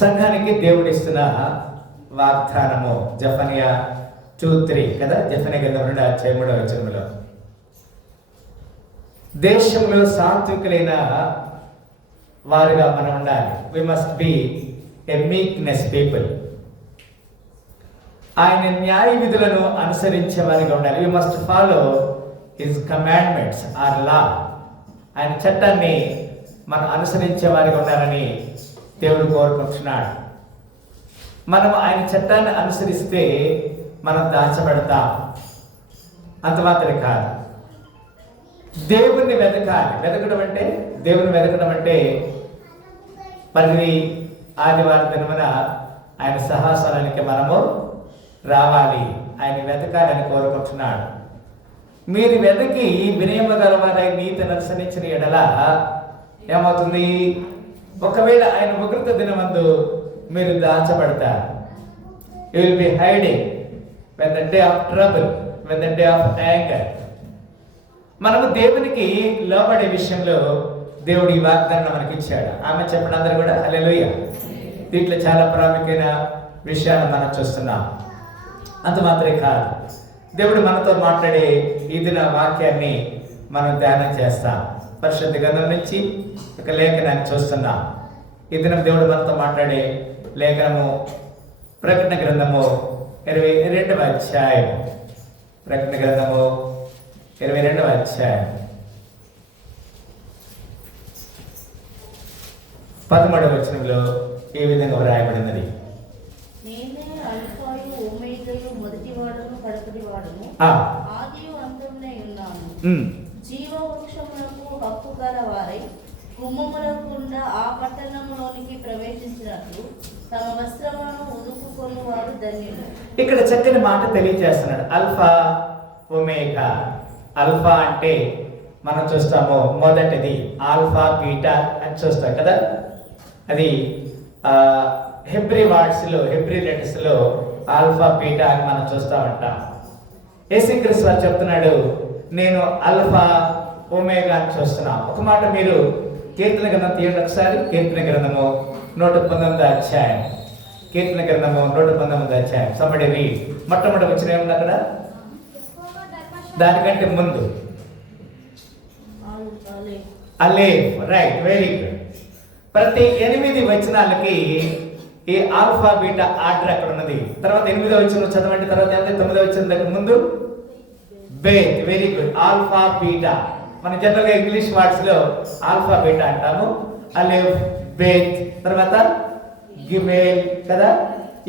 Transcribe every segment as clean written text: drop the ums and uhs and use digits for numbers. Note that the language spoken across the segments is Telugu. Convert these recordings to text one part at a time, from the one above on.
సంఘానికి దేవుడిస్తున్న వాగ్దానము జెఫన్యా 2:3 కదా. జెఫన్యా గ్రంథం 2:3 దేశంలో సాత్వికులైన వారుగా మనం ఉండాలి. We must be a meekness people. ఆయన న్యాయ విధులను అనుసరించే వారిగా ఉండాలి. We must follow his commandments or law. ఆయన చట్టాన్ని మనం అనుసరించే వారిగా ఉండాలని దేవుడు కోరుకుంటున్నాడు. మనం ఆయన చట్టాన్ని అనుసరిస్తే మనం దాచబడతాం. అంత మాత్రమే కాదు, దేవుణ్ణి వెతకాలి. దేవుని వెతకడం అంటే ప్రతి ఆదివారం దినమున ఆయన సహాసనానికి మనము రావాలి. ఆయన వెతకాలని కోరుకుంటున్నాడు. మీరు వెతకి వినయము గలవారై నీతిని అనుసరించిన ఎడల ఏమవుతుంది? ఒకవేళ ఆయన ఉగ్రత దినమందు మీరు దాచబడతారు. You will be hiding when the day of trouble, when the day of anger. మనము దేవునికి లోబడే విషయంలో దేవుడు ఈ వాగ్దానం మనకి ఇచ్చాడు. ఆమె చెప్పండి అందరూ కూడా హల్లెలూయా. దీంట్లో చాలా ప్రాముఖ్యమైన విషయాలు మనం చూస్తున్నాం. అంత మాత్రమే కాదు, దేవుడు మనతో మాట్లాడే ఈ దిన వాక్యాన్ని మనం ధ్యానం చేస్తాం. పరిశుద్ధ గ్రంథం నుంచి ఒక లేఖనాన్ని చూస్తున్నాం. ఈ దినం దేవుడు మనతో మాట్లాడే లేఖనము ప్రకటన గ్రంథము 22వ అధ్యాయం. ప్రకటన గ్రంథము 22వ అధ్యాయం 13వ వచనంలో ఈ విధంగా వ్రాయబడినది. నేనే అల్ఫాయు ఓమేగాయు మొదటివాడును కడపటివాడును, ఆదియు అంతమునై ఉన్నాను. జీవ వృక్షములకు హక్కు గల వారై గుమ్మములకుండా ఆ పట్టణంలోనికి ప్రవేశించినట్లు తమ వస్త్రములను ఉదుకుకొని వారు ధన్యులు. ఇక్కడ చక్కని మాట తెలియజేస్తున్నాడు. Alpha omega. అల్ఫా అంటే మనం చూస్తాము మొదటిది, ఆల్ఫా బీటా అని చూస్తాం కదా. అది హెబ్రీ లెటర్స్ లో ఆల్ఫా బీటా అని మనం చూస్తూ ఉంటాం. యేసుక్రీస్తు వారు చెప్తున్నాడు, నేను అల్ఫా ఒమేగా అని చూస్తున్నాం. ఒక మాట మీరు కీర్తన గ్రంథం తీయండి ఒకసారి. కీర్తన గ్రంథము 119వ అధ్యాయం. కీర్తన గ్రంథము 119వ అధ్యాయం. somebody read. మొట్టమొదటి వచ్చిన ఏముంది అక్కడ? దానికంటే ముందు అలేఫ్. Right, very good. ప్రతి 8 వచనాలకి ఈ ఆల్ఫా బీటా ఆర్డర్ అక్కడ ఉన్నది. తర్వాత 8వ వచనం చదవండి. తర్వాత 9వ వచనం దగ్గర ముందు beth. Very good. Alpha beta. మన జనరల్గా ఇంగ్లీష్ వర్డ్స్ లో ఆల్ఫా బీటా అంటాము. అలేఫ్, బేత్, తర్వాత గిమేల్ కదా.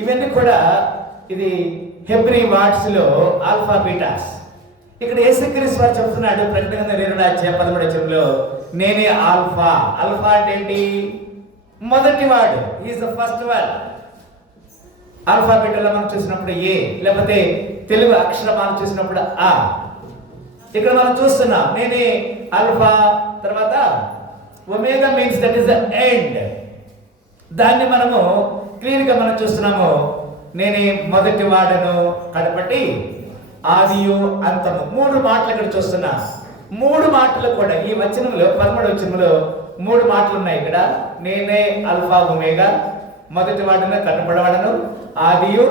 ఇవన్నీ కూడా ఇది హెబ్రీ వర్డ్స్ లో ఆల్ఫా బీటాస్. ఇక్కడ యేసుక్రీస్తు వారు చెప్తున్నాడు ప్రకటన 22వ అధ్యాయం 13వ వచనంలో, నేనే ఆల్ఫా. ఆల్ఫా అంటే ఏంటి? మొదటి వాడు. Is the first one. ఆల్ఫాబెట్లో మనం చూసినప్పుడు ఏ, లేకపోతే తెలుగు అక్షరమాలను చూసినప్పుడు ఆ. ఇక్కడ మనం చూస్తున్నాం నేనే ఆల్ఫా, తర్వాత omega means that is the end. దాన్ని మనము క్లియర్ గా మనం చూస్తున్నాము. నేనే మొదటి వాడను, కడపటి, ఆదియు, అంతము. 3 మాటలు ఇక్కడ చూస్తున్నా. 3 మాటలు కూడా ఈ వచనంలో 13వ వచనంలో 3 మాటలు ఉన్నాయి ఇక్కడ. నేనే అల్ఫా ఒమేగా, మొదటి వాడను, కనపడవాడను, ఆదియు,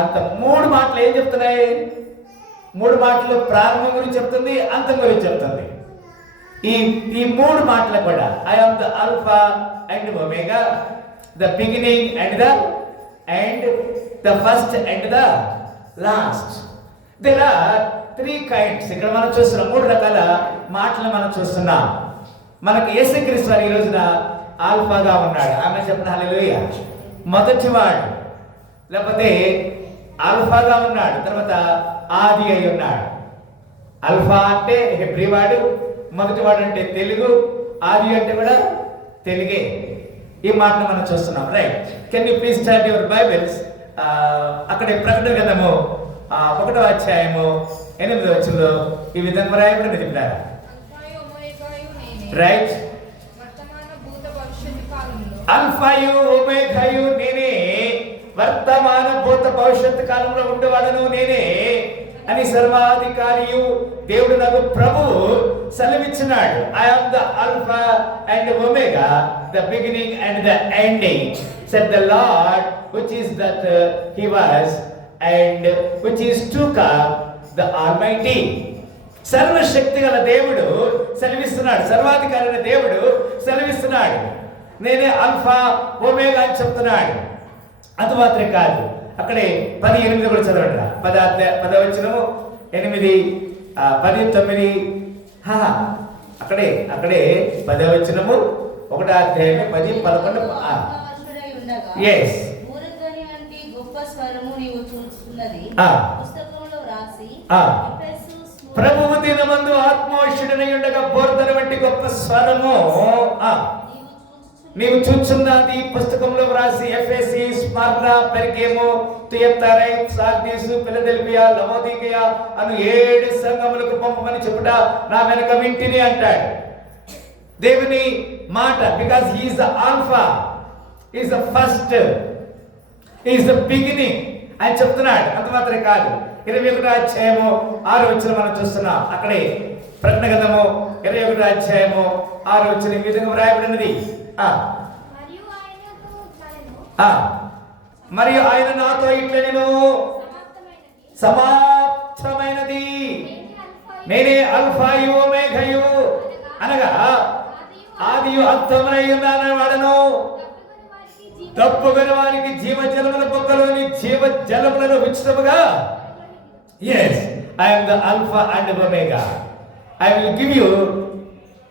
అంతం. 3 మాటలు ఏం చెప్తున్నాయి? 3 మాటలు ప్రారంభం గురించి చెప్తుంది, అంతం గురించి చెప్తుంది. ఈ 3 మాటలు కూడా I am the alpha and omega, the beginning and the first and the last. There are 3 kinds. ఇక్కడ మనం చూస్తున్నాం 3 రకాల మాటలు మనం చూస్తున్నాం. మనకి యేసుక్రీస్తు వారు ఈ రోజున ఆల్ఫాగా ఉన్నాడు. ఆమె చెప్పిన హల్లెలూయా. మొదటివాడు, లేకపోతే ఆల్ఫాగా ఉన్నాడు. తర్వాత ఆది అయి ఉన్నాడు. అల్ఫా అంటే హెబ్రీ వాడు, మొదటివాడు అంటే తెలుగు, ఆది అంటే కూడా తెలుగే. ఈ మాటను మనం చూస్తున్నాం. Right, can you please start your Bibles. అక్కడ ప్రకటన గ్రంథము 1వ అధ్యాయము 8వ వచనంలో ఈ విధంగా రాయబడింది. చెప్పారా? రైట్. అల్ఫాయు ఒమేగాయు నేనే, వర్తమాన భూత భవిష్యత్తు కాలంలో ఉండేవాడను నేనే అని సర్వాధికారియు దేవుడు నాకు ప్రభు సెలవిచ్చినాడు. I am the alpha and omega, the beginning and the ending. said the Lord, which is that he was, and which is to come, the Almighty. సర్వశక్తి గల దేవుడు సెలవిస్తున్నాడు, సర్వాధికారి అయిన దేవుడు సెలవిస్తున్నాడు, నేనే ఆల్ఫా ఒమేగా అని చెప్తున్నాడు. అది మాత్రమే కాదు, అక్కడే 10:8 కూడా చదవండి. 10 8 10 9 అక్కడే 10 1 10 11 yes ఊరధ్వని వంటి గొప్ప స్వరము నీవు చూస్తున్నది పుస్తకంలో రాసి ప్రభువు దినమందు ఆత్మోషుడనై ఉండగా బోర్ధన వంటి గొప్ప స్వరము నీవు చూచున్నది పుస్తకంలో వ్రాసి ఎఫెసీ, స్మర్నా, పెర్గేము, తుయతైరై, సార్దీసు, ఫిలదెల్ఫియా, లవోదికయ అను 7 సంఘములకు పంపమని చెప్పుట నా వెనక వింటిని అంటాడు. దేవుని మాట, because he is the alpha, he is the first, he is the beginning అని చెప్తున్నాడు. అంత మాత్రమే కాదు, 21 అధ్యాయము 6వ వచనం మనం చూస్తున్నాం. అక్కడే ప్రకటన గ్రంథము 21 అధ్యాయము 6వ వచనం ఈ విధంగా వ్రాయబడినది. మరియు ఆయన నాతో ఇట్లనెను, సమాప్తమైనది, నేనే అల్ఫాయు ఒమేగాయు, అనగా ఆదియు అంతమునై ఉన్నానని వాడను. తప్పుగని వారికి జీవజలముల బొక్కలోని జీవజలములను ఉచితముగా, yes, I am the Alpha and Omega. I will give you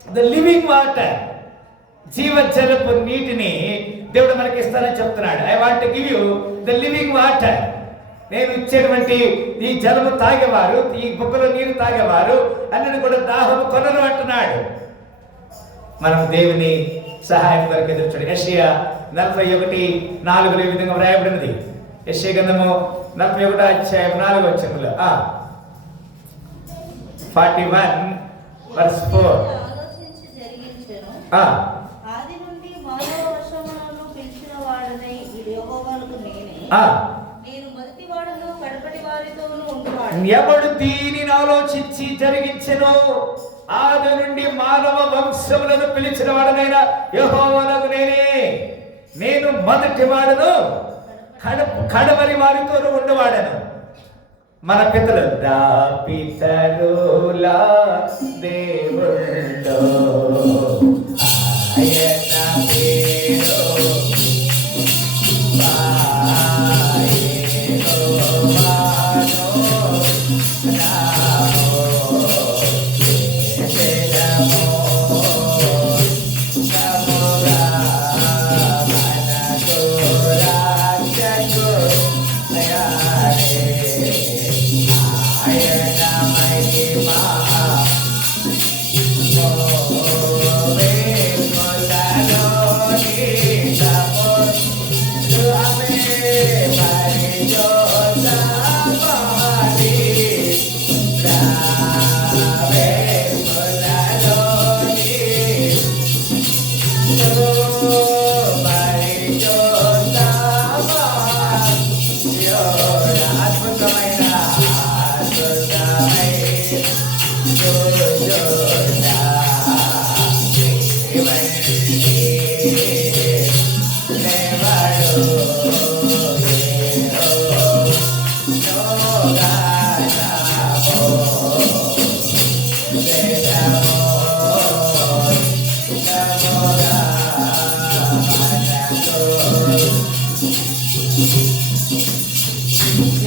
the living water. జీవజలపు నీటిని దేవుడు మనకి ఇస్తానని చెప్తున్నాడు. I want to give you the living water. నేను ఇచ్చేటువంటి ఈ జలము తాగేవారు, ఈ బుక్కలో నీరు తాగేవారు అన్నది కూడా దాహము కొనరు అంటున్నాడు. మనం దేవుని సహాయం కొరకు ఎదురు చూడండి. యెషయా 41:4 ఈ విధంగా వ్రాయబడినది. యెషయా గ్రంథము 41 అధ్యాయం 4వ వచనంలో 41:4 ఆది నుండి మానవ వశములను పిలిచిన వాడనై యెహోవాకు నేనే, నేను మొదటి వాడను కడపటి వారితోను ఉండువాడను. ఎవడు దీనిని ఆలోచించి జరిగించెను? ఆది నుండి మానవ వంశములను పిలిచిన వాడనైన యెహోవాకు నేనే, నేను మొదటి వాడను కడపరి వారితోను ఉండవాడను. మన పితరుల దేవుళ్ళో ఆయన పేరు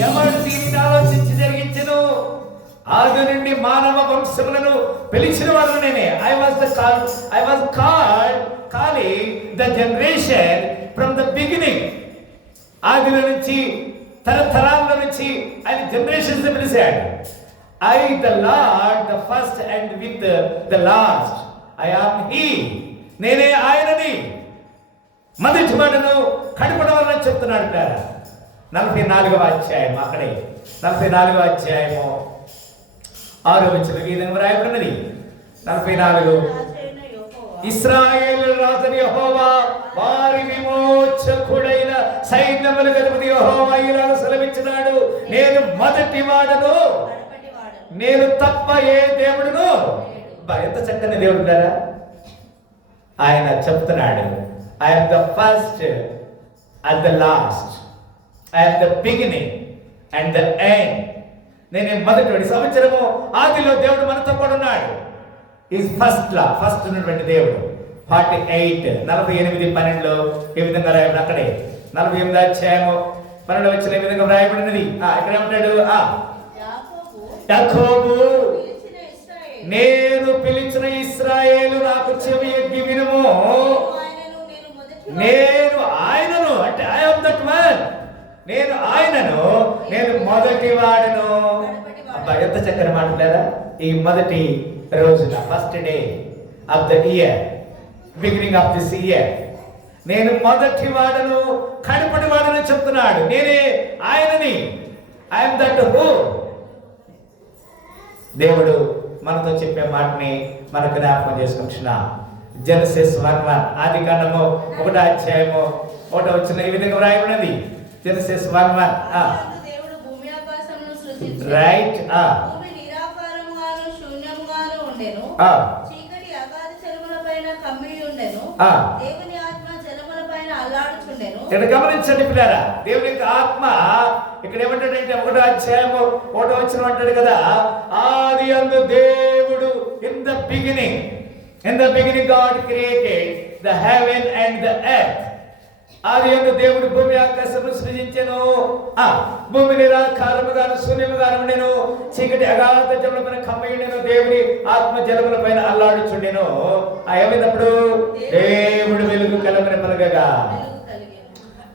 ఎవరు దీనిని ఆలోచించి జరిగించెను? ఆది నుండి మానవ వంశములను పిలిచిన వాడు నేనే. I was called calling the generation from the beginning. ఆది నుంచి తరతరాల నుంచి ఆయన జనరేషన్స్ పిలిచాడు. I the Lord, the first and with the last. I am he. నేనే ఆయనని, మొదటి వాడను కడపడవాలని చెప్తున్నాడు. 44వ అధ్యాయం, అక్కడే 44వ అధ్యాయము 6వ వచనం ఈ విధంగా రాయబడినది. 44 ఇశ్రాయేలు రాజు యెహోవా, వారి విమోచకుడైన సైన్యములకు అధిపతి యెహోవా ఇలాగ సెలవిచ్చినాడు, నేను మొదటి వాడను, నేను తప్ప ఏ దేవుడును. ఎంత చక్కని దేవుడు ఉంటారా? ఆయన చెప్తున్నాడు, I am the first at the last. I am the beginning and the end. నేనే మొదటి సంవత్సరము ఆదిలో దేవుడు మనతో కూడా ఉన్నాడు. ఈజ్ ఫస్ట్ ఉన్నటువంటి దేవుడు. 48 48:12 ఈ విధంగా రాయబడి, అక్కడే 48వ అధ్యాయము 12వ వచనం ఈ విధంగా రాయబడినది. ఇక్కడ ఏమంటాడు? యాకోబు, నేను పిలిచిన ఇశ్రాయేలు నాకు చెవి ఎగ్గి వినుము. నేను ఆయనను, అంటే ఐ యామ్ దట్ వన్. నేను ఆయనను, నేను మొదటి వాడను. అబ్బా, ఎంత చక్కని మాట్లాడారా! ఈ మొదటి రోజున, first day of the year, beginning of this year, నేను మొదటి వాడను, కడపటి వాడని చెప్తున్నాడు. నేనే ఆయనని. I'm that who. దేవుడు మనతో చెప్పే మాటని మనకు జ్ఞాపకం చేసుకుంటున్నా. జెనసిస్ 1:1, ఆది కాండము 1వ అధ్యాయము 1వ వచనం ఈ విధంగా వ్రాయబడినది. జెనసిస్ 1:1. దేవుడు భూమి ఆకాశమును సృజించెను. రైట్. భూమి నిరాకారముగాను శూన్యముగాను ఉండెను. చీకటి అగాధ జలములపైన కమ్మి ఉండెను. దేవుని ఆత్మ జలములపైన అల్లాడుచుండెను. ఇక్కడ గమనించండి పిల్లారా, దేవుని యొక్క ఆత్మ ఇక్కడ ఏమంటాడంటే 1వ అధ్యాయము 1వ వచనం అంటాడు కదా, ఆది యందు దేవుడు, in the beginning God created the heaven and the earth. ఆది యందు దేవుడు భూమి ఆకాశమును సృజించెను. భూమి నిరాకారముగాను శూన్యముగాను ఉండెను. చీకటి అగాధ జలములపైన కమ్మి ఉండెను. దేవుని ఆత్మ జలములపైన అల్లాడుచుండెను. ఏమైనప్పుడు దేవుడు వెలుగు కలమని పలకగా,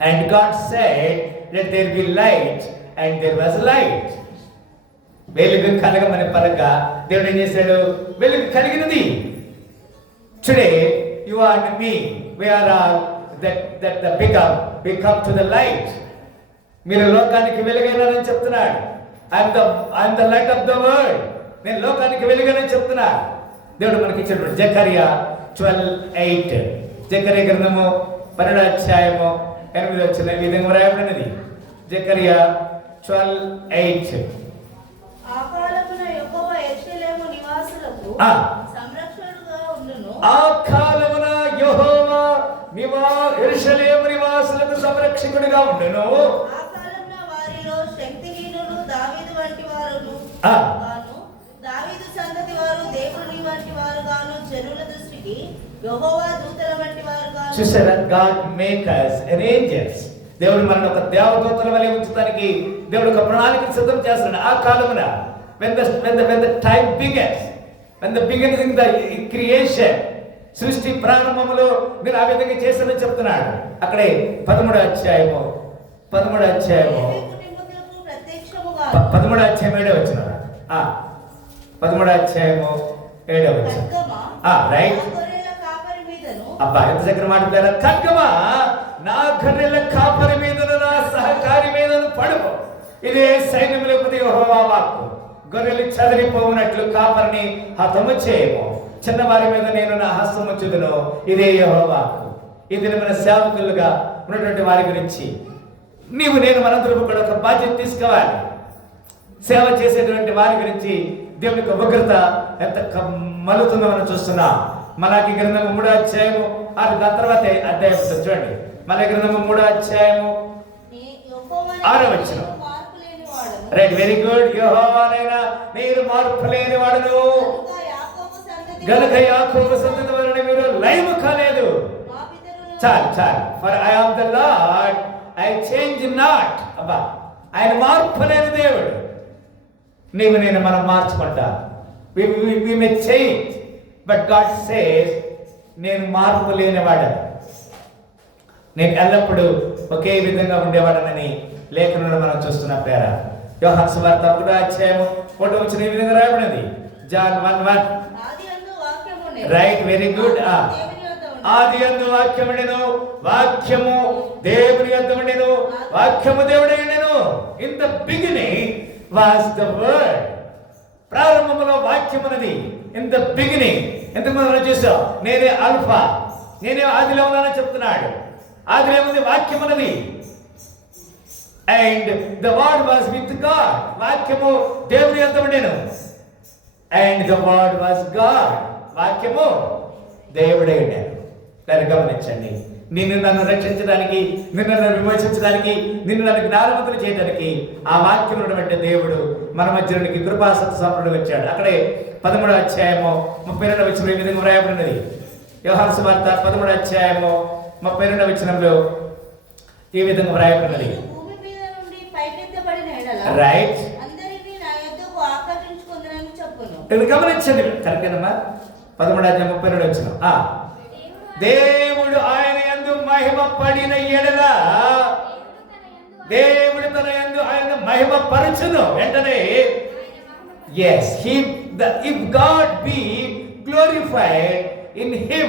and God said that there be light, and there was light. వెలుగు కలగమని పలకగా దేవుడు ఏం చేశాడు? వెలుగు కలిగినది. Today you and me, we are all that become to the light. మీరు లోకానికి వెలుగైనారని చెప్తున్నాడు. I'm the light of the world. నేను లోకానికి వెలుగైనని చెప్తున్నా. దేవుడు మనకి ఇచ్చినటువంటి జకరియా 12:8, జకరియా గ్రంథము 12వ అధ్యాయము 8వ వచనం ఈ విధంగా రాయబడినది. జకరియా 12:8. ఆ కాలమున యెహోవా యెరూషలేము నివాసులకు సంరక్షకుడుగా ఉండును. ఆ కాలమున యెహోవా యెరూషలేము నివాసులకు సంరక్షకుడిగా ఉండును. ఆ కాలమున వారిలో శక్తిహీనులు దావీదు వంటి వారును గాను, దావీదు సంతతి వారు దేవుని వంటి వారు గాను, జనుల దృష్టికి యెహోవా దూతల వంటి వారు గాను. చూసారా? God make us an angels. దేవుడు మనల్ని ఒక దేవదూతల వలె ఉంచడానికి దేవుడు ఒక ప్రణాళిక సిద్ధం చేస్తున్నాడు. ఆ కాలమున when the time begins, when the beginning the creation, సృష్టి ప్రారంభములో నేను ఆ విధంగా చేశానని చెప్తున్నాడు. అక్కడే 13వ అధ్యాయము 13వ అధ్యాయము 7వ వచనం. 13వ అధ్యాయము 7వ వచనం. రైట్. అబ్బా, ఎంత దగ్గర మాట్లాడారా? ఖడ్గమా నా గొర్రెల కాపరి మీదను నా సహకారి మీదను పడుకో. ఇదే సైన్యములకు యెహోవా వాక్కు. గొర్రెలు చెదరిపోవునట్లు కాపరిని హతము చేయము. చిన్నవారి మీద నేను నా హస్తము చూదును. ఇదే యెహోవా వాక్కు. ఇది మన సేవకులుగా ఉన్నటువంటి వారి గురించి నేను మనందరూ కూడా ఒక బాధ్యత తీసుకోవాలి. సేవ చేసేటువంటి వారి గురించి దేవుని యొక్క ఉగ్రత ఎంత మలుతుందో మనం చూస్తున్నాం. మలాకి గ్రంథము 3వ అధ్యాయము దాని తర్వాత అధ్యాయం చూడండి. మలాకి గ్రంథము 3వ అధ్యాయము 6వ వచనం. Right, very good. యెహోవానైనా నేను మార్పు లేని వాడును గనుక యాకోబు సంతతి వలన మీరు లయము కాలేదు. చాలు. For I am the lord, I change not. అబ్బా, ఆయన మార్పు లేని దేవుడు. నేను మనం మార్చుకుంటా. we may change, but God says నేను మార్పు లేనివాడు, నేను ఎల్లప్పుడూ ఒకే విధంగా ఉండేవాడనని లేఖనంలో మనం చూస్తున్న పేర. యోహాను సువార్త 1వ అధ్యాయము 1వ వచనం ఈ విధంగా రాయబడింది. జాన్ 1:1. Right, very good. ఆది యందు వాక్యము ఉండెను, వాక్యము దేవుని యొద్ద ఉండెను, వాక్యము దేవుడై ఉండెను. In the beginning was the word. ప్రారంభములో వాక్యమున్నది. In the beginning. ఎంతమంది మనం చూసాం? నేనే ఆల్ఫా, నేనే ఆదిలో ఉన్నానని చెప్తున్నాడు. ఆదిలో ఏముంది? వాక్యమున్నది. And the word was with God. వాక్యము దేవుని యొద్ద ఉండెను. And the word was God. వాక్యము దేవుడై ఉండెను. దాన్ని గమనించండి. నిన్ను నన్ను రక్షించడానికి, నిన్ను నన్ను విమోచించడానికి, నిన్ను నన్ను జ్ఞానవంతులు చేయడానికి ఆ వాక్యం ఉన్నటువంటి దేవుడు మన మధ్యలోనికి కృపాసత్త సంపన్నుడు వచ్చాడు. అక్కడే 13వ అధ్యాయము 32వ వచనంలో ఈ విధంగా వ్రాయబడినది. యోహాను సువార్త 13వ అధ్యాయము 32వ వచనంలో ఈ విధంగా వ్రాయబడినది. భూమి మీద నుండి పైకెత్తబడిన ఎడల రైట్, అందరినీ నా యొద్దకు ఆకర్షించుకుందునని చెప్పును. ఇది గమనించండి, కరెక్టేనమ్మా. 13వ అధ్యాయం 32వ వచనం. దేవుడు ఆయన యందు మహిమ పడిన ఎడల దేవుడు తన యందు ఆయన మహిమ పరచును. వెంటనే yes, if God be glorified in him,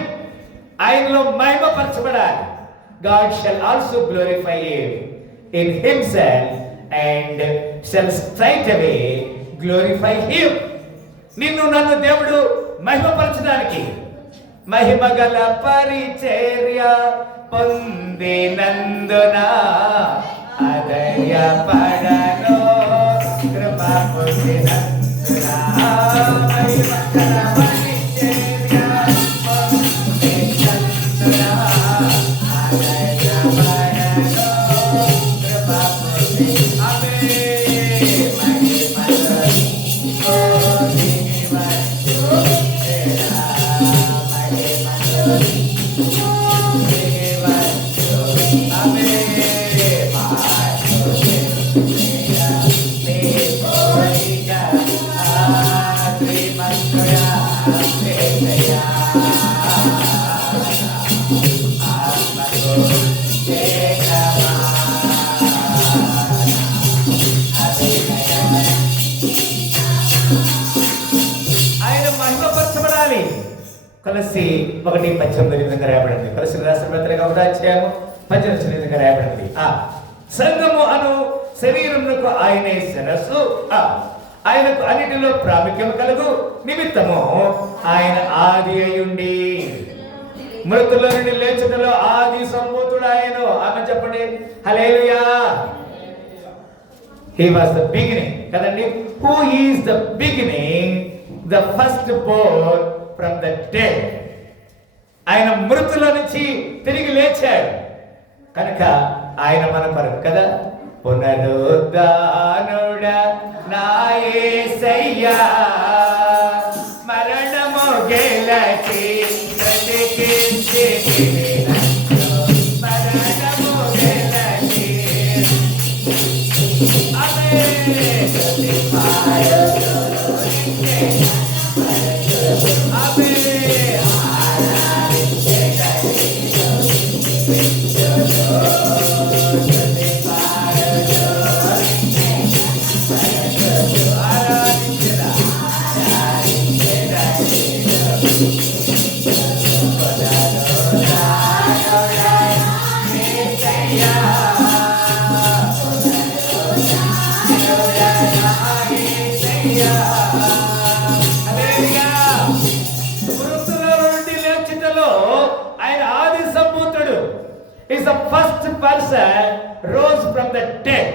ఆయనలో మహిమ పరచబడాలి. God shall also glorify him in himself and shall straightway glorify him. నిన్ను నన్ను దేవుడు మహిమపరచడానికి మహిమగల పరిచర్య పొందినందున అదయపడను, కృప పొందినందున మహిమగల పరిచర్య పొందినందున అదయపడను, కృప పొంది కొలస్సీ 1:18 విధంగా రాయబడింది. కొలస్సీ రాసిన పత్రిక 1:18 విధంగా రాయబడింది. సంఘము అను శరీరమునకు ఆయనే శిరస్సు, ఆయనకు అన్నిటిలో ప్రాముఖ్యం కలుగు నిమిత్తము ఆయన ఆది అయ్యుండి మృతుల నుండి లేచుటలో ఆది సంభూతుడు ఆయన. ఆమె చెప్పండి హల్లెలూయా. He was the beginning కదండి. Who is the beginning? The first born from the dead. ఆయన మృతుల నుంచి తిరిగి లేచాడు కనుక ఆయన మన కొరకు కదా. పునరుద్ధానుడా నా యేసయ్యా, మరణము గెలచి బ్రతికించి మరణము గెలచి ఆయన ఆది సంభూతుడు. Is the first person rose from the dead.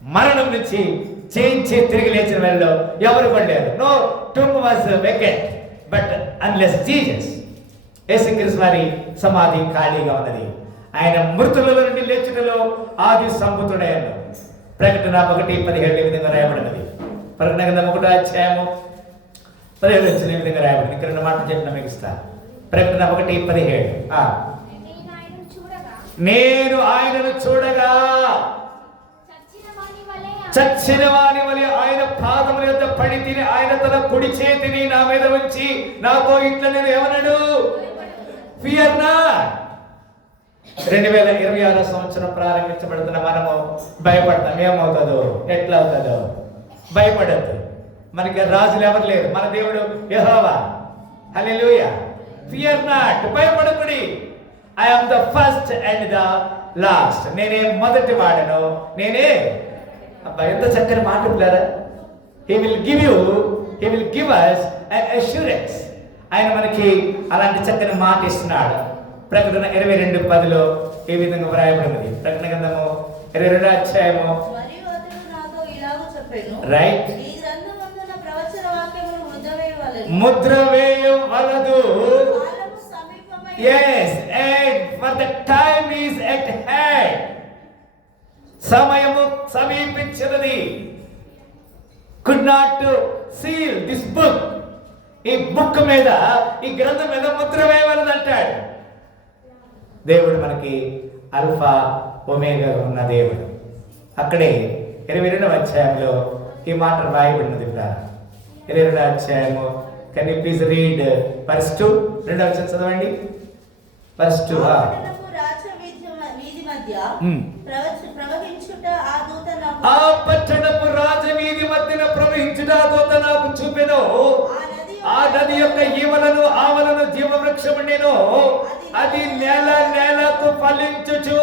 మరణం నుంచి చేయించి తిరిగి లేచిన వాళ్ళలో ఎవరు పడలేరు. No tomb was vacant but unless Jesus. యేసుక్రీస్తు వారి సమాధి ఖాళీగా ఉన్నది. ఆయన మృతుల నుండి లేచుటలో ఆది సంభూతుడయ్యాడు. ప్రకటన 1:17 విధంగా రాయబడినది. ప్రకటన గ్రంథం 1:17 విధంగా రాయబడింది. ఇక్కడ రెండు మాటలు చెప్పిన మీకు ఇస్తాను. ప్రకటన 1:17. నేను ఆయనను చూడగా చచ్చిన వాని వలె ఆయన పాదముల యొద్ద పడి తిని ఆయన తన కుడి చేతిని నా మీద ఉంచి నాతో ఇట్లా నేను ఏమన్నాడు, ఫియర్ నాట్. 2026 సంవత్సరం ప్రారంభించబడుతున్న మనము భయపడతాం. ఏమవుతుందో, ఎట్లా అవుతుందో భయపడద్దు. మనకి రాజులు ఎవరు లేరు, మన దేవుడు యెహోవా. హల్లెలూయా. ఫియర్ నాట్, భయపడకుడి. I am the first and the last. నేనే మొదటి వాడను, నేనే. అబ్బా ఎంత చక్కని మాట పిల్లారా. He will give us an assurance. ఆయన మనకి అలాంటి చక్కని మాట ఇస్తున్నాడు. ప్రకటన 22:10 ఈ విధంగా వ్రాయబడినది. ప్రకటన గ్రంథము 22వ అధ్యాయము. మరియు అతడు నాతో ఇలాగ చెప్పెను, రైట్, ఈ గ్రంథమందున ప్రవచన వాక్యమును ముద్ర వేయవలదు. కాలము సమీపమై yes, and for the time is at hand. సమయము సమీపించినది. Could not seal this book. ఈ బుక్ మీద, ఈ గ్రంథం మీద ముద్ర వేయవలదు అంటాడు. దేవుడు మనకి అల్ఫా ఒమేగా ఉన్న దేవుడు. అక్కడే 22వ అధ్యాయంలో ఈ మాట రాయబడినది. 22వ అధ్యాయము, can you please read verse 2? 2వ వచనం చదవండి. verse 2. ఆ పట్టణపు రాజవీధి మధ్యన ప్రవహించుట ఆ దూత నాకు చూపెను. ఆ నది యొక్క ఈవలను ఆవలను జీవవృక్షముండెను. అది నేల నేలకు ఫలించుచు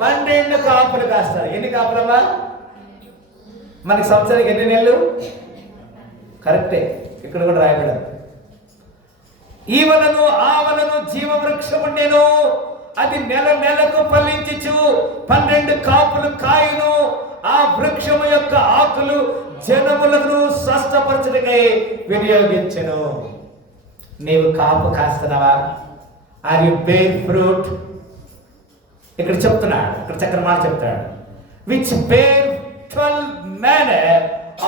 12 కాపులు కాస్తాయి. ఎన్ని కాపులమ్మా? మనకి సంవత్సరానికి ఎన్ని నెలలు? కరెక్టే, ఇక్కడ కూడా రాయబడింది. ఈవలను ఆవలను జీవవృక్షముండెను. అది నెల నెలకు ఫలించుచు 12 కాపులు కాయును. ఆ వృక్షము యొక్క ఆకులు జనములను స్వస్థపరచుటకై వినియోగించెను. నీవు కాపు కాస్తున్నావా? Are you bear fruit? ఇక్కడ చెప్తున్నాడు, ఇక్కడ చక్కని మాట చెప్తాడు. Which bear 12 manner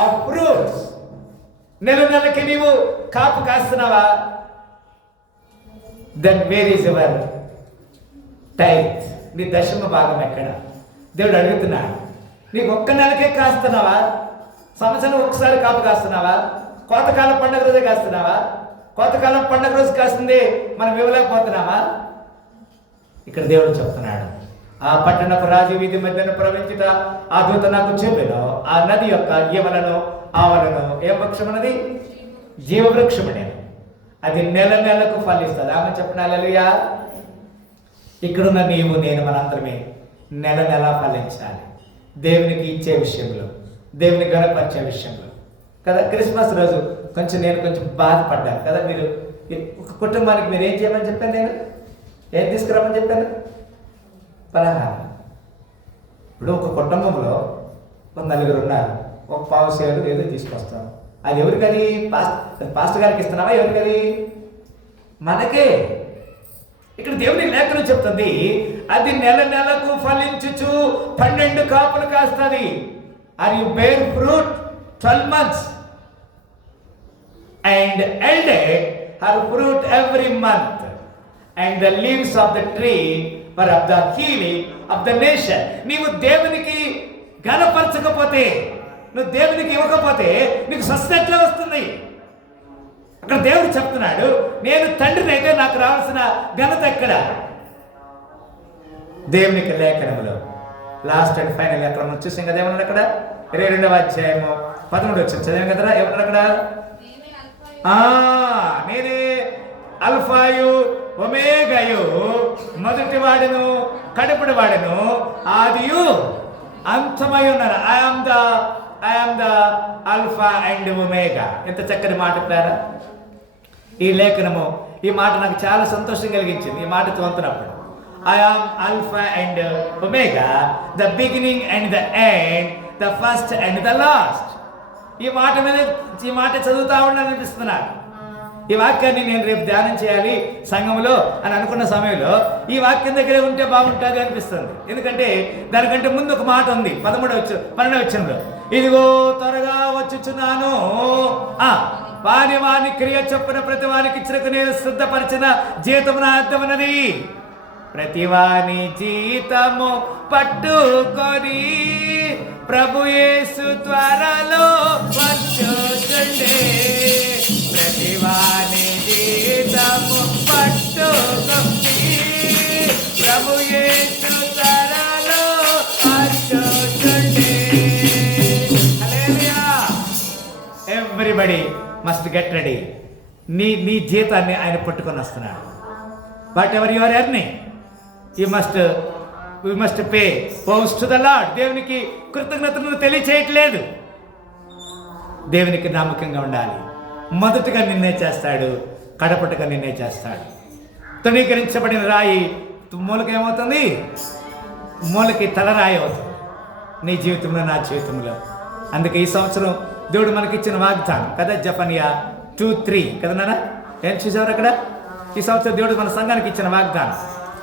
of fruits. నెల నెలకి నీవు కాపు కాస్తున్నావా? Then where is your tithe? నీ దశమ భాగం ఎక్కడ? దేవుడు అడుగుతున్నాడు. నీకు ఒక్క నెలకే కాస్తున్నావా? సంవత్సరం ఒకసారి కాపు కాస్తున్నావా? కోతకాలం పండుగ రోజే కాస్తున్నావా? కోతకాలం పండుగ రోజు కాస్తుంది మనం ఇవ్వలేకపోతున్నావా? ఇక్కడ దేవుడు చెప్తున్నాడు, ఆ పట్టణపు రాజవీధి మధ్యన ప్రవహించుట ఆ దూత నాకు చూపెను. ఆ నది యొక్క ఈవలను ఆవలను, ఏం వృక్షం అన్నది? జీవవృక్షమునే. అది నెల నెలకు ఫలిస్తుంది. ఆమె చెప్పిన హల్లెలూయా. ఇక్కడున్న నీవు నేను మనందరమే నెల నెల ఫలించాలి. దేవునికి ఇచ్చే విషయంలో, దేవుని గణపరిచే విషయంలో కదా. క్రిస్మస్ రోజు నేను కొంచెం బాధపడ్డాను కదా. మీరు ఒక కుటుంబానికి మీరు ఏం చేయమని చెప్పాను? నేను ఏం తీసుకురామని చెప్పాను? పలహారం. ఇప్పుడు ఒక కుటుంబంలో ఒక 4 ఉన్నారు. ఒక పావు సేరు ఏదో తీసుకొస్తాం. అది ఎవరికది? పాస్టర్ గారికి ఇస్తున్నావా? ఎవరికది? మనకే. ఇక్కడ దేవుని లేఖనం చెప్తుంది, అది నెల నెలకు ఫలించుచు 12 కాపులు కాస్తుంది. Are you bear fruit 12 months and yielded her fruit every month, and the leaves of the tree were of the healing of the nation. నీవు దేవునికి గణపరచకపోతే, నువ్వు దేవునికి ఇవ్వకపోతే నీకు స్వస్థత ఎట్లా వస్తుంది? అక్కడ దేవుడు చెప్తున్నాడు, నేను తండ్రిని అయితే నాకు రావాల్సిన ఘనత ఎక్కడ? దేవునికి లేఖనములో లాస్ట్ అండ్ ఫైనల్ అక్కడ మనం చూసాం కదా. ఏమన్నాడు అక్కడ? 22వ అధ్యాయము 13 వచ్చింది చదివాం కదరా. ఏమన్నాడు అక్కడ? నేనే అల్ఫాయు ఒమేగాయు, మొదటి వాడును కడుపుడి వాడును, ఆదియు అంతమై ఉన్నాను. I am the alpha and omega. ఎంత చక్కని మాట ప్రేరా. ఈ లేఖనము, ఈ మాట నాకు చాలా సంతోషం కలిగించింది. ఈ మాట చదువుతున్నప్పుడు I am alpha and omega, the beginning and the end, the first and the last. ఈ మాట చదువుతా ఉండాలని అనిపిస్తుంది నాకు. ఈ వాక్యాన్ని నేను రేపు ధ్యానం చేయాలి సంఘంలో అని అనుకున్న సమయంలో ఈ వాక్యం దగ్గరే ఉంటే బాగుంటుంది అనిపిస్తుంది. ఎందుకంటే దానికంటే ముందు ఒక మాట ఉంది 12వ వచనంలో, ఇదిగో త్వరగా వచ్చుచున్నాను, వాని క్రియ చొప్పున ప్రతి వానికి ఇచ్చినకు నేను సిద్ధపరిచిన జీతము నా అర్థమన్నది. ప్రతి వాని జీతము పట్టుకొని ప్రభు యేసు త్వరలో వచ్చుచుండే. ప్రతి వాని జీతము పట్టుకొని ప్రభు యేసు త్వరలో వచ్చుచుండే. Hallelujah. Everybody must get ready. నీ జీతాన్ని ఆయన పట్టుకొని వస్తున్నాడు. Whatever you are earning, we must pay vows to the Lord. దేవునికి కృతజ్ఞతను తెలియచేయట్లేదు. దేవునికి నమ్మకంగా ఉండాలి. మొదటగా నిన్నే చేస్తాడు, కడపటగా నిన్నే చేస్తాడు. తృణీకరించబడిన రాయి మూలకి ఏమవుతుంది? మూలకి తలరాయి అవుతుంది నీ జీవితంలో, నా జీవితంలో. అందుకే ఈ సంవత్సరం దేవుడు మనకిచ్చిన వాగ్దానం కదా, జెఫన్యా 2:3 కదా నాన్న. ఏం చూసారు అక్కడ? ఈ సంవత్సరం దేవుడు మన సంఘానికి ఇచ్చిన వాగ్దానం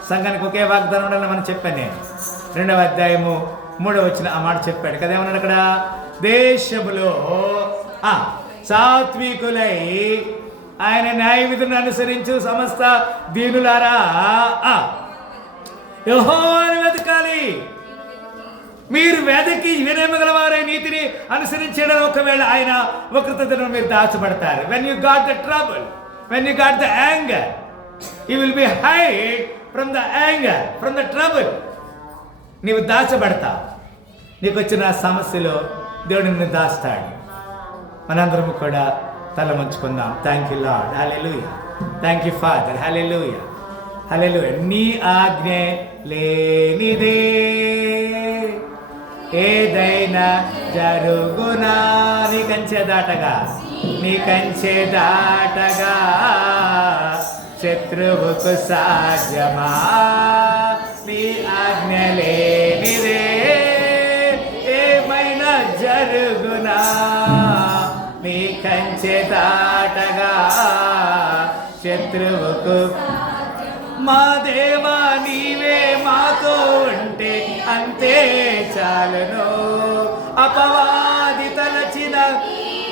సంఘానికి ఒకే వాగ్దానం ఉండాలని మనం చెప్పాను నేను. 2వ అధ్యాయము 3వ వచనం ఆ మాట చెప్పాడు కదా. ఏమన్నాడు అక్కడ? దేశములో సాత్వికులై ఆయన న్యాయ విధులను అనుసరించు సమస్త దీనులారా యెహోవాను వెతకాలి. మీరు వెదకి వినయగలవారే నీతిని అనుసరించడం. ఒకవేళ ఆయన వక్రతను మీరు దాచబడతారు. When you got the trouble, when you got the anger, you will be hide from the anger, from the trouble. నీవు దాచబడతావు. నీకు వచ్చిన సమస్యలో దేవుడు నిన్ను దాస్తాడు. మనందరము కూడా తల ముంచుకుందాం. Thank you Lord, hallelujah. Thank you father, hallelujah, hallelujah. నీ ఆజ్ఞ లేనిదే ఏదైనా జరుగునా. నీ కంచె దాటగా, నీ కంచె దాటగా శత్రువుకు సాధ్యమా? నీ ఆజ్ఞ లేనిదే ఏమైనా జరుగునా. నీ కంచె దాటగా శత్రువుకు. మా దేవా నీవే మాతో ఉంటే అంతే చాలును. అపవాది తలచిన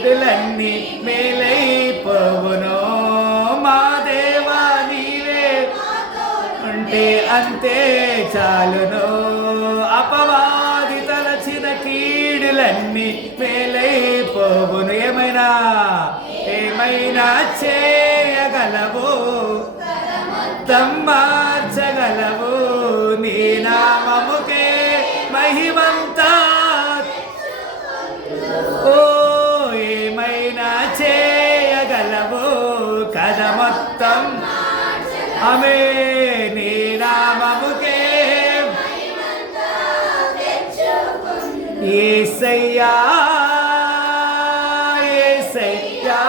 దులన్నీ మేలైపోవును. మా దేవా నీవే ఉంటే అంతే చాలును. అపవాది తలచిన కీడులన్నీ మేలైపోవును. ఏమైనా చేయగలవు, మార్చగలవు. నీ నామముకే మహిమంతా. ఓ ఏమైనా చేయగలవు కదా మొత్తం. ఆమె నీ నామముకే యేసయ్యా, యేసయ్యా.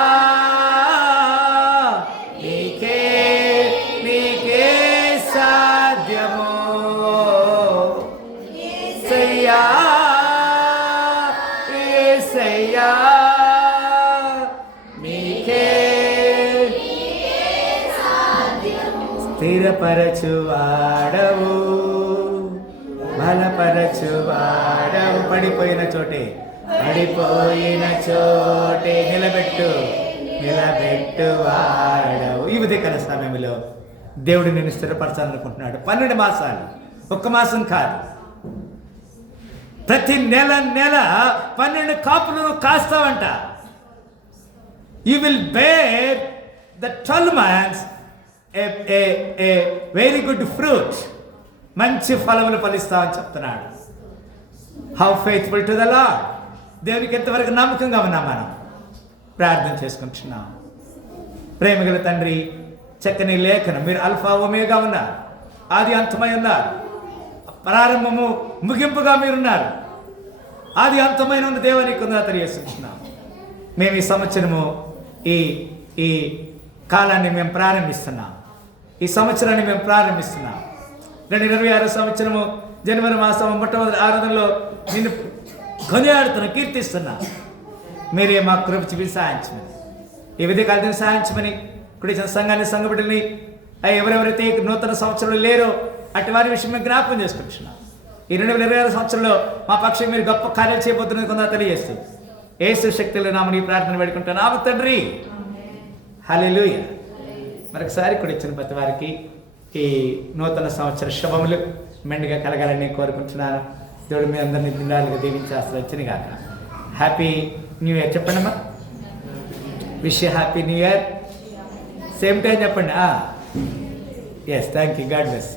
స్థిరపరచువాడవు, బలపరచువాడవు. పడిపోయిన చోటే నిలబెట్టువాడవు. ఈ ఉదయకాల సమయంలో దేవుడు నిన్ను స్థిరపరచాలనుకుంటున్నాడు. 12 మాసాలు, 1 మాసం కాదు. ప్రతి నెల 12 కాపులను కాస్తావంట. You will bear the 12 months a very good fruit. మంచి ఫలములు ఫలిస్తామని చెప్తున్నాడు. How faithful to the lord. దేవునికి ఎంతవరకు నమ్మకంగా ఉన్నాం మనం? ప్రార్థన చేసుకుంటున్నాం. ప్రేమగల తండ్రి, చక్కని లేఖనం. మీరు అల్ఫా ఒమేగా ఉన్నారు, ఆది అంతమై ఉన్నారు. ప్రారంభము ముగింపుగా మీరున్నారు. ఆది అంతమైన ఉన్న దేవానికి తెలియజేస్తున్నాం. మేము ఈ సంవత్సరము ఈ కాలాన్ని మేము ప్రారంభిస్తున్నాం. ఈ సంవత్సరాన్ని మేము ప్రారంభిస్తున్నాం. 2026 సంవత్సరము జనవరి మాసం మొట్టమొదటి ఆరాధనలో నిన్ను కొనియాడుతున్నా, కీర్తిస్తున్నా. మీరే మా కృప చూపి సాయించమని, ఈ విధకాలను సాయించమని, కుడి సంఘాన్ని, సంఘ బిడ్డల్ని ఎవరెవరైతే నూతన సంవత్సరంలో లేరో అటు వారి విషయం మేము జ్ఞాపకం చేసుకుంటున్నాం. ఈ 2026 సంవత్సరంలో మా పక్షం మీరు గొప్ప కార్యాలు చేయబోతున్నది కొంత తెలియజేస్తూ యేసు శక్తిలో నామని ప్రార్థన పెట్టుకుంటాను. ఆమె తండ్రి, హల్లెలూయా. మరొకసారి కూడా ఇచ్చిన ప్రతి వారికి ఈ నూతన సంవత్సర శుభములు మెండుగా కలగాలని కోరుకుంటున్నాను. దేవుడు మీ అందరినీ దినాలుగా దీవించాల్సి వచ్చింది కాక. హ్యాపీ న్యూ ఇయర్ చెప్పండి అమ్మా. Wish happy new year. Same time చెప్పండి. Yes, thank you. God bless.